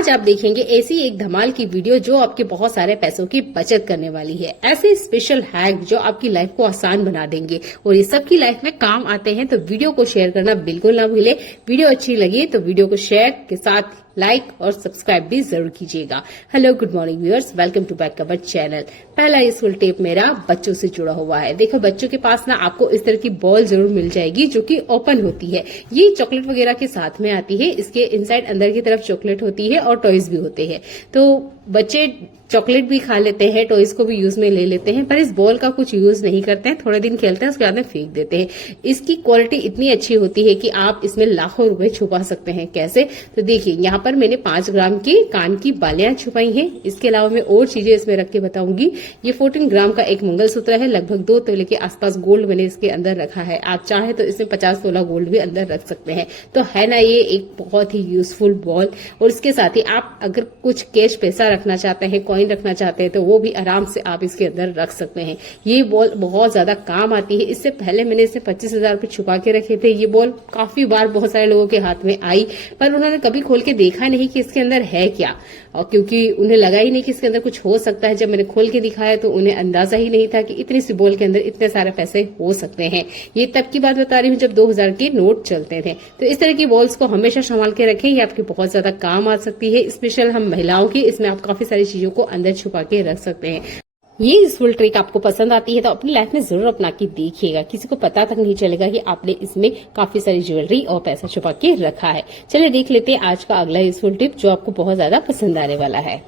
आज आप देखेंगे ऐसी एक धमाल की वीडियो जो आपके बहुत सारे पैसों की बचत करने वाली है। ऐसे स्पेशल हैक जो आपकी लाइफ को आसान बना देंगे और ये सबकी लाइफ में काम आते हैं। तो वीडियो को शेयर करना बिल्कुल ना भूले। वीडियो अच्छी लगी तो वीडियो को शेयर के साथ लाइक और सब्सक्राइब भी जरूर कीजिएगा। Hello good morning viewers, welcome to back our channel. पहला यूजफुल टिप मेरा बच्चों से जुड़ा हुआ है। देखो बच्चों के पास ना आपको इस तरह की बॉल जरूर मिल जाएगी जो कि ओपन होती है। ये चॉकलेट वगैरह के साथ में आती है। इसके इनसाइड अंदर की तरफ चॉकलेट होती है और टॉयज भी होते हैं। तो बच्चे चॉकलेट भी खा लेते हैं, टॉयज को भी यूज में ले लेते हैं, पर इस बॉल का कुछ यूज नहीं करते हैं। थोड़े दिन खेलते हैं, उसके बाद में फेंक देते हैं। इसकी क्वालिटी इतनी अच्छी होती है कि आप इसमें लाखों रुपए छुपा सकते हैं। कैसे? तो देखिए, यहाँ पर मैंने 5 ग्राम की कान की बालियां छुपाई हैं। इसके अलावा मैं और चीजें इसमें रख के बताऊंगी। ये 14 ग्राम का एक मंगलसूत्र है। लगभग 2 तोले के आसपास गोल्ड मैंने इसके अंदर रखा है। आप चाहे तो इसमें 50 तोला गोल्ड भी अंदर रख सकते हैं। तो है ना ये एक बहुत ही यूजफुल बॉल। और इसके साथ ही आप अगर कुछ कैश पैसा रखना चाहते हैं, कॉइन रखना चाहते हैं, तो वो भी आराम से आप इसके अंदर रख सकते हैं। ये बॉल बहुत ज्यादा काम आती है। इससे पहले मैंने इसे 25,000 रुपए छुपा के रखे थे। ये बॉल काफी बार बहुत सारे लोगों के हाथ में आई, पर उन्होंने कभी खोल के देखा नहीं कि इसके अंदर है क्या, और क्योंकि उन्हें लगा ही नहीं कि इसके अंदर कुछ हो सकता है। जब मैंने खोल के दिखाया तो उन्हें अंदाजा ही नहीं था कि इतनी सी बॉल के अंदर इतने सारे पैसे हो सकते हैं। ये तब की बात बता रही हूँ जब 2000 के नोट चलते थे। तो इस तरह की बॉल्स को हमेशा संभाल के रखें, ये आपकी बहुत ज्यादा काम आ सकती है। स्पेशल हम महिलाओं की, इसमें आप काफी सारी चीजों को अंदर छुपा के रख सकते हैं। ये यूजफुल ट्रिक आपको पसंद आती है तो अपनी लाइफ में जरूर अपना के देखिएगा। किसी को पता तक नहीं चलेगा कि आपने इसमें काफी सारी ज्वेलरी और पैसा छुपा के रखा है। चलिए देख लेते हैं आज का अगला यूजफुल टिप जो आपको बहुत ज्यादा पसंद आने वाला है।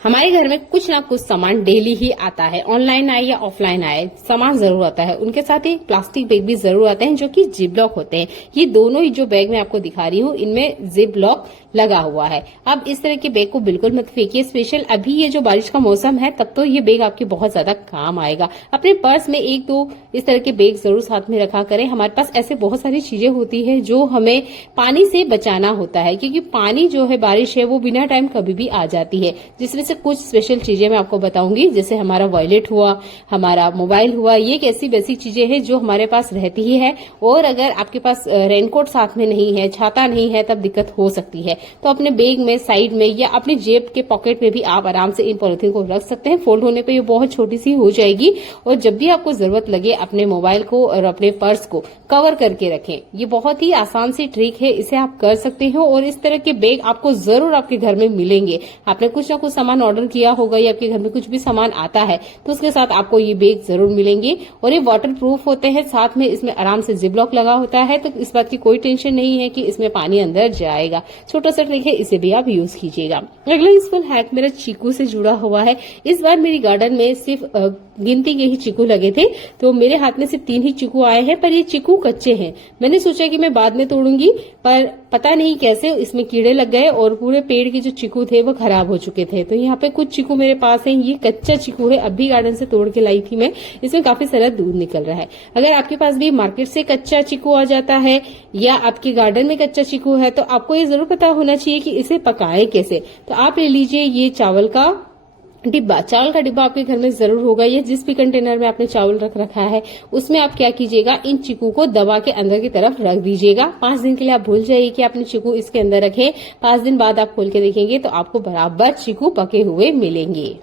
हमारे घर में कुछ ना कुछ सामान डेली ही आता है, ऑनलाइन आए या ऑफलाइन आए, सामान जरूर आता है। उनके साथ ही प्लास्टिक बैग भी जरूर आते हैं जो कि जिप लॉक होते हैं। ये दोनों ही जो बैग मैं आपको दिखा रही हूँ, इनमें जिप लॉक लगा हुआ है। अब इस तरह के बैग को बिल्कुल मत फेंकिए। स्पेशल अभी ये जो बारिश का मौसम है तब तो ये बैग आपके बहुत ज्यादा काम आएगा। अपने पर्स में 1-2 इस तरह के बैग जरूर साथ में रखा करें। हमारे पास ऐसे बहुत सारी चीजें होती है जो हमें पानी से बचाना होता है, क्योंकि पानी जो है, बारिश है, वो बिना टाइम कभी भी आ जाती है। जिसमें से कुछ स्पेशल चीजें मैं आपको बताऊंगी, जैसे हमारा वॉलेट हुआ, हमारा मोबाइल हुआ। ये एक ऐसी बेसिक चीजें हैं जो हमारे पास रहती ही है। और अगर आपके पास रेनकोट साथ में नहीं है, छाता नहीं है, तब दिक्कत हो सकती है। तो अपने बैग में, साइड में या अपनी जेब के पॉकेट में भी आप आराम से इन पॉलिथीन को रख सकते हैं। फोल्ड होने पे ये बहुत छोटी सी हो जाएगी। और जब भी आपको जरूरत लगे अपने मोबाइल को और अपने पर्स को कवर करके रखें। ये बहुत ही आसान सी ट्रिक है, इसे आप कर सकते हो। और इस तरह के बैग आपको जरूर आपके घर में मिलेंगे। आपने कुछ ना कुछ सामान ऑर्डर किया होगा या आपके घर में कुछ भी सामान आता है तो उसके साथ आपको ये बैग जरूर मिलेंगे। और ये वाटर प्रूफ होते हैं, साथ में इसमें आराम से जिप लॉक लगा होता है, तो इस बात की कोई टेंशन नहीं है कि इसमें पानी अंदर जाएगा। छोटा सा ट्रिक है, इसे भी आप यूज कीजिएगा। अगला यूजफुल हैक मेरा चीकू से जुड़ा हुआ है। इस बार मेरी गार्डन में सिर्फ गिनती के ही चीकू लगे थे, तो मेरे हाथ में सिर्फ 3 ही चीकू आए हैं, पर ये चीकू कच्चे हैं। मैंने सोचा कि मैं बाद में तोड़ूंगी, पर पता नहीं कैसे इसमें कीड़े लग गए और पूरे पेड़ के जो चीकू थे वो खराब हो चुके थे। तो यहाँ पे कुछ चीकू मेरे पास है। ये कच्चा चीकू है, अभी गार्डन से तोड़ के लाई थी मैं। इसमें काफी सारा दूध निकल रहा है। अगर आपके पास भी मार्केट से कच्चा चीकू आ जाता है या आपके गार्डन में कच्चा चीकू है, तो आपको ये जरूर पता होना चाहिए कि इसे पकाएं कैसे। तो आप ले लीजिए ये चावल का डिब्बा। चावल का डिब्बा आपके घर में जरूर होगा। ये जिस भी कंटेनर में आपने चावल रख रखा है उसमें आप क्या कीजिएगा, इन चीकू को दबा के अंदर की तरफ रख दीजिएगा। 5 दिन के लिए आप भूल जाइए कि आपने चीकू इसके अंदर रखे। 5 दिन बाद आप खोल के देखेंगे तो आपको बराबर चीकू पके हुए मिलेंगे।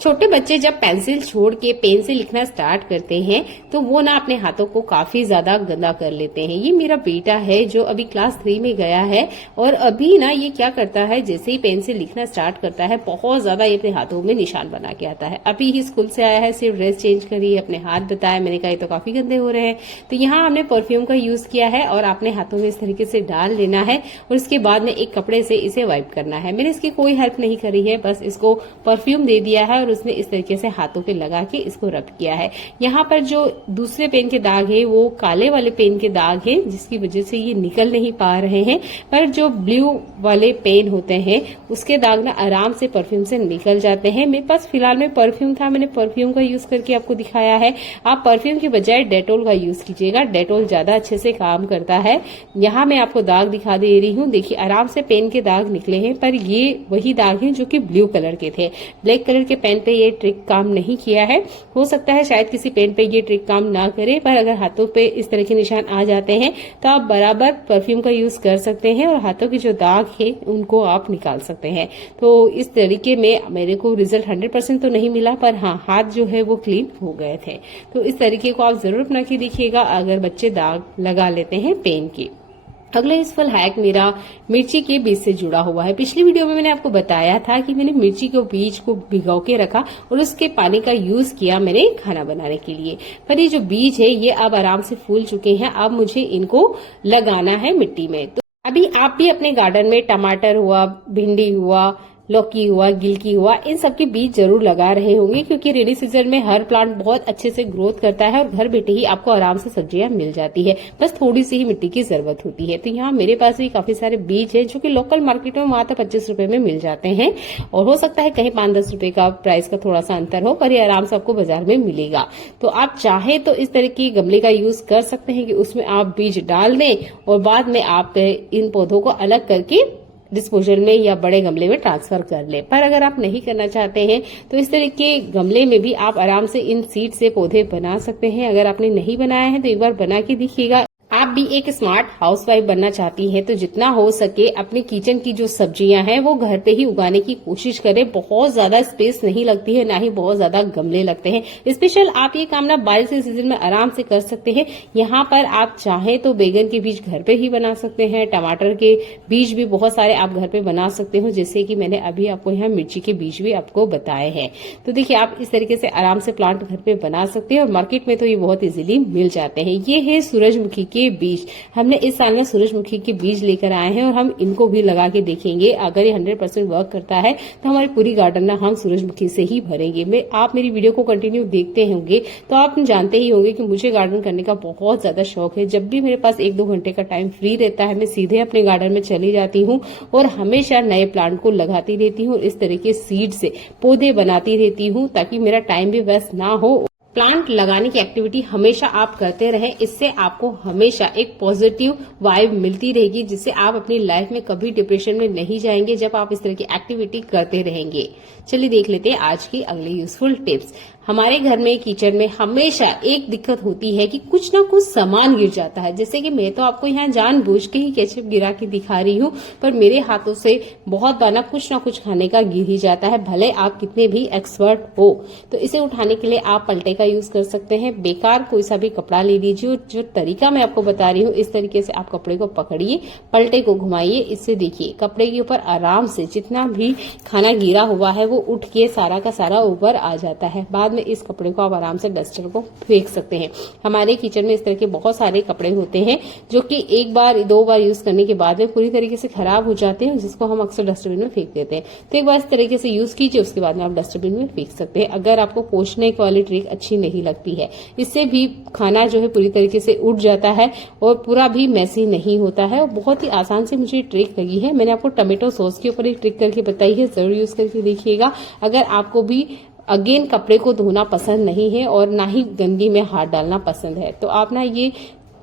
छोटे बच्चे जब पेंसिल छोड़ के पेन से लिखना स्टार्ट करते हैं तो वो ना अपने हाथों को काफी ज्यादा गंदा कर लेते हैं। ये मेरा बेटा है जो अभी क्लास 3 में गया है, और अभी ना ये क्या करता है, जैसे ही पेन से लिखना स्टार्ट करता है बहुत ज्यादा ये अपने हाथों में निशान बना के आता है। अभी ही स्कूल से आया है, सिर्फ ड्रेस चेंज करी, अपने हाथ बताया। मैंने कहा ये तो काफी गंदे हो रहे हैं। तो यहाँ हमने परफ्यूम का यूज किया है और अपने हाथों में इस तरीके से डाल लेना है और इसके बाद में एक कपड़े से इसे वाइप करना है। मैंने इसकी कोई हेल्प नहीं करी है, बस इसको परफ्यूम दे दिया है और उसने तरीके से हाथों पे लगा के इसको रब किया है। यहाँ पर जो दूसरे पेन के दाग है वो काले वाले पेन के दाग है, जिसकी वजह से ये निकल नहीं पा रहे हैं। पर जो ब्लू वाले पेन होते हैं उसके दाग ना आराम से परफ्यूम से निकल जाते हैं। मेरे पास फिलहाल में परफ्यूम था, मैंने परफ्यूम का यूज करके आपको दिखाया है। आप परफ्यूम की बजाय डेटोल का यूज कीजिएगा, डेटोल ज्यादा अच्छे से काम करता है। यहाँ मैं आपको दाग दिखा दे रही हूँ, देखिए आराम से पेन के दाग निकले हैं, पर ये वही दाग हैं जो कि ब्लू कलर के थे। ब्लैक कलर के पेन पैन पे ये ट्रिक काम नहीं किया है। हो सकता है शायद किसी पेन पे ये ट्रिक काम ना करे, पर अगर हाथों पे इस तरह के निशान आ जाते हैं तो आप बराबर परफ्यूम का यूज कर सकते हैं और हाथों के जो दाग है उनको आप निकाल सकते हैं। तो इस तरीके में मेरे को रिजल्ट 100% तो नहीं मिला, पर हाँ, हाथ जो है वो क्लीन हो गए थे। तो इस तरीके को आप जरूर अपना के देखिएगा अगर बच्चे दाग लगा लेते हैं पेन की। अगला यूजफुल हैक मेरा मिर्ची के बीज से जुड़ा हुआ है। पिछली वीडियो में मैंने आपको बताया था कि मैंने मिर्ची के बीज को भिगो के रखा और उसके पानी का यूज किया मैंने खाना बनाने के लिए। पर ये जो बीज है ये अब आराम से फूल चुके हैं। अब मुझे इनको लगाना है मिट्टी में। तो अभी आप भी अपने गार्डन में टमाटर हुआ, भिंडी हुआ, लौकी हुआ, गिलकी हुआ, इन सब के बीज जरूर लगा रहे होंगे, क्योंकि रेनी सीजन में हर प्लांट बहुत अच्छे से ग्रोथ करता है और घर बैठे ही आपको आराम से सब्जियां मिल जाती है। बस थोड़ी सी ही मिट्टी की जरूरत होती है। तो यहाँ मेरे पास भी काफी सारे बीज है जो कि लोकल मार्केट में मात्र 25 रुपए में मिल जाते हैं, और हो सकता है कहीं 5-10 रुपए का प्राइस का थोड़ा सा अंतर हो, पर ये आराम से आपको बाजार में मिलेगा। तो आप चाहे तो इस तरह की गमले का यूज कर सकते हैं कि उसमें आप बीज डाल दें और बाद में आप इन पौधों को अलग करके डिस्पोजल में या बड़े गमले में ट्रांसफर कर ले। पर अगर आप नहीं करना चाहते हैं तो इस तरह के गमले में भी आप आराम से इन सीड से पौधे बना सकते हैं। अगर आपने नहीं बनाया है तो एक बार बना के देखिएगा। आप भी एक स्मार्ट हाउसवाइफ बनना चाहती हैं तो जितना हो सके अपने किचन की जो सब्जियां हैं वो घर पे ही उगाने की कोशिश करें। बहुत ज्यादा स्पेस नहीं लगती है, ना ही बहुत ज्यादा गमले लगते हैं। स्पेशल आप ये काम ना बारिश के सीजन में आराम से कर सकते हैं। यहाँ पर आप चाहें तो बैगन के बीज घर पे ही बना सकते हैं, टमाटर के बीज भी बहुत सारे आप घर पे बना सकते हो, जैसे कि मैंने अभी आपको यहाँ मिर्ची के बीज भी आपको बताए हैं। तो देखिए आप इस तरीके से आराम से प्लांट घर पे बना सकते हैं और मार्केट में तो ये बहुत इजीली मिल जाते हैं। ये है सूरजमुखी के बीज। हमने इस साल में सूरजमुखी के बीज लेकर आए हैं और हम इनको भी लगा के देखेंगे। अगर ये 100% वर्क करता है तो हमारी पूरी गार्डन ना हम सूरजमुखी से ही भरेंगे। आप मेरी वीडियो को कंटिन्यू देखते होंगे तो आप जानते ही होंगे कि मुझे गार्डन करने का बहुत ज्यादा शौक है। जब भी मेरे पास 1-2 घंटे का टाइम फ्री रहता है मैं सीधे अपने गार्डन में चली जाती हूँ और हमेशा नए प्लांट को लगाती रहती हूँ। इस तरह के सीड से पौधे बनाती रहती हूँ ताकि मेरा टाइम भी वेस्ट ना हो। प्लांट लगाने की एक्टिविटी हमेशा आप करते रहें, इससे आपको हमेशा एक पॉजिटिव वाइब मिलती रहेगी, जिससे आप अपनी लाइफ में कभी डिप्रेशन में नहीं जाएंगे जब आप इस तरह की एक्टिविटी करते रहेंगे। चलिए देख लेते हैं आज की अगली यूजफुल टिप्स। हमारे घर में किचन में हमेशा एक दिक्कत होती है कि कुछ ना कुछ सामान गिर जाता है। जैसे कि मैं तो आपको यहाँ जानबूझ के ही केचप गिरा के दिखा रही हूँ, पर मेरे हाथों से बहुत बार ना कुछ खाने का गिर ही जाता है, भले आप कितने भी एक्सपर्ट हो। तो इसे उठाने के लिए आप पलटे का यूज कर सकते हैं। बेकार कोई सा भी कपड़ा ले लीजिए। जो तरीका मैं आपको बता रही हूँ इस तरीके से आप कपड़े को पकड़िए, पलटे को घुमाइए। इससे देखिए कपड़े के ऊपर आराम से जितना भी खाना गिरा हुआ है वो उठ के सारा का सारा ऊपर आ जाता है। बाद में इस कपड़े को आप आराम से डस्टर को फेंक सकते हैं। हमारे किचन में इस तरह के बहुत सारे कपड़े होते हैं जो कि 1-2 बार यूज करने के बाद में पूरी तरीके से खराब हो जाते हैं, जिसको हम अक्सर डस्टबिन में फेंक देते हैं। तो एक बार इस तरीके से यूज कीजिए, उसके बाद में आप डस्टबिन में फेंक सकते हैं। अगर आपको पोंछने वाली ट्रिक अच्छी नहीं लगती है, इससे भी खाना जो है पूरी तरीके से उठ जाता है और पूरा भी मैसी नहीं होता है। और बहुत ही आसान से मुझे ट्रिक लगी है। मैंने आपको टमेटो सॉस के ऊपर एक ट्रिक करके बताई है, जरूर यूज करके देखिएगा। अगर आपको भी अगेन कपड़े को धोना पसंद नहीं है और ना ही गंदगी में हाथ डालना पसंद है तो आप ना ये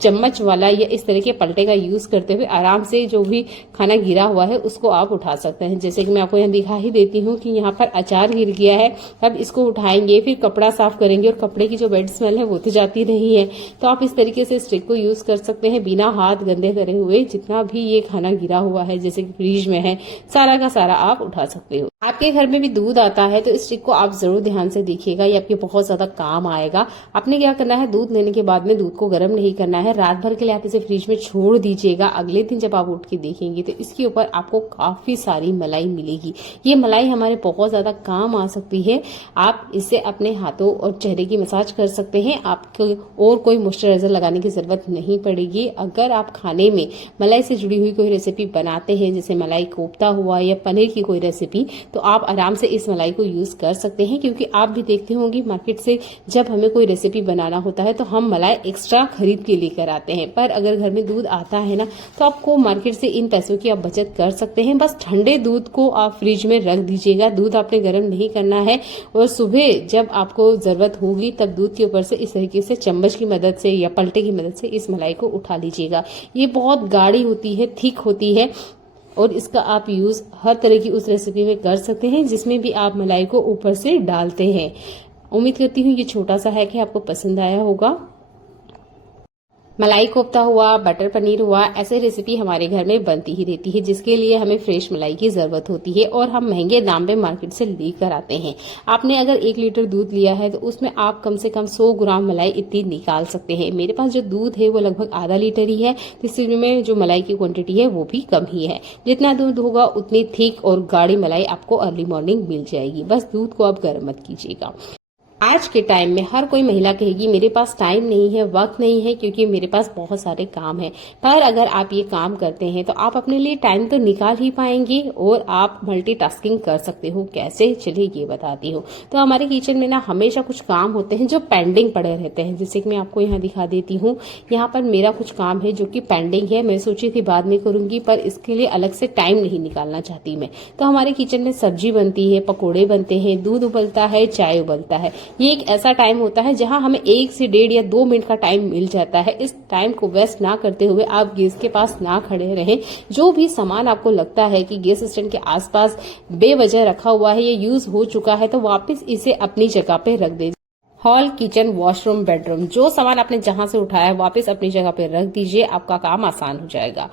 चम्मच वाला या इस तरह के पलटे का यूज करते हुए आराम से जो भी खाना गिरा हुआ है उसको आप उठा सकते हैं। जैसे कि मैं आपको यहाँ दिखा ही देती हूँ कि यहाँ पर अचार गिर गया है। अब इसको उठाएंगे, फिर कपड़ा साफ करेंगे और कपड़े की जो बैड स्मेल है वो तो जाती नहीं है। तो आप इस तरीके से इस ट्रिक को यूज कर सकते हैं बिना हाथ गंदे करे हुए। जितना भी ये खाना गिरा हुआ है जैसे कि फ्रिज में है, सारा का सारा आप उठा सकते हो। आपके घर में भी दूध आता है तो इस ट्रिक को आप जरूर ध्यान से देखिएगा, ये आपके बहुत ज्यादा काम आएगा। आपने क्या करना है, दूध लेने के बाद में दूध को गर्म नहीं करना है, रात भर के लिए आप इसे फ्रिज में छोड़ दीजिएगा। अगले दिन जब आप उठ के देखेंगे तो इसके ऊपर आपको काफी सारी मलाई मिलेगी। ये मलाई हमारे बहुत ज्यादा काम आ सकती है। आप इससे अपने हाथों और चेहरे की मसाज कर सकते हैं। आपको और कोई मॉइस्चराइजर लगाने की जरूरत नहीं पड़ेगी। अगर आप खाने में मलाई से जुड़ी हुई कोई रेसिपी बनाते हैं, जैसे मलाई कोफ्ता हुआ या पनीर की कोई रेसिपी, तो आप आराम से इस मलाई को यूज कर सकते हैं। क्योंकि आप भी देखते होंगे मार्केट से जब हमें कोई रेसिपी बनाना होता है तो हम मलाई एक्स्ट्रा खरीद के लेकर आते हैं। पर अगर घर में दूध आता है ना तो आपको मार्केट से इन पैसों की आप बचत कर सकते हैं। बस ठंडे दूध को आप फ्रिज में रख दीजिएगा, दूध आपने गर्म नहीं करना है। और सुबह जब आपको जरूरत होगी तब दूध के ऊपर से इस तरीके से चम्मच की मदद से या पलटे की मदद से इस मलाई को उठा लीजिएगा। ये बहुत गाढ़ी होती है, थिक होती है, और इसका आप यूज हर तरह की उस रेसिपी में कर सकते हैं जिसमें भी आप मलाई को ऊपर से डालते हैं। उम्मीद करती हूँ ये छोटा सा हैक आपको पसंद आया होगा। मलाई कोफ्ता हुआ, बटर पनीर हुआ, ऐसे रेसिपी हमारे घर में बनती ही रहती है जिसके लिए हमें फ्रेश मलाई की जरूरत होती है और हम महंगे दाम पे मार्केट से लेकर आते हैं। आपने अगर 1 लीटर दूध लिया है तो उसमें आप कम से कम 100 ग्राम मलाई इतनी निकाल सकते हैं। मेरे पास जो दूध है वो लगभग आधा लीटर ही है, तो इसमें जो मलाई की क्वांटिटी है वो भी कम ही है। जितना दूध होगा उतनी थिक और गाढ़ी मलाई आपको अर्ली मॉर्निंग मिल जाएगी। बस दूध को आप गर्म मत कीजिएगा। आज के टाइम में हर कोई महिला कहेगी मेरे पास टाइम नहीं है, वक्त नहीं है, क्योंकि मेरे पास बहुत सारे काम है। पर अगर आप ये काम करते हैं तो आप अपने लिए टाइम तो निकाल ही पाएंगे और आप मल्टीटास्किंग कर सकते हो। कैसे, चलिए ये बताती हूँ। तो हमारे किचन में ना हमेशा कुछ काम होते हैं जो पेंडिंग पड़े रहते हैं। जैसे कि मैं आपको यहाँ दिखा देती हूँ, यहाँ पर मेरा कुछ काम है जो कि पेंडिंग है। मैं सोची थी बाद में करूंगी, पर इसके लिए अलग से टाइम नहीं निकालना चाहती मैं। तो हमारे किचन में सब्जी बनती है, पकौड़े बनते हैं, दूध उबलता है, चाय उबलता है। ये एक ऐसा टाइम होता है जहां हमें 1 से 1.5 या 2 मिनट का टाइम मिल जाता है। इस टाइम को वेस्ट ना करते हुए आप गैस के पास ना खड़े रहें। जो भी सामान आपको लगता है कि गैस स्टैंड के आसपास बेवजह रखा हुआ है या यूज हो चुका है, तो वापस इसे अपनी जगह पे रख दीजिए। हॉल, किचन, वॉशरूम, बेडरूम, जो सामान आपने जहां से उठाया वापस अपनी जगह पे रख दीजिए। आपका काम आसान हो जाएगा।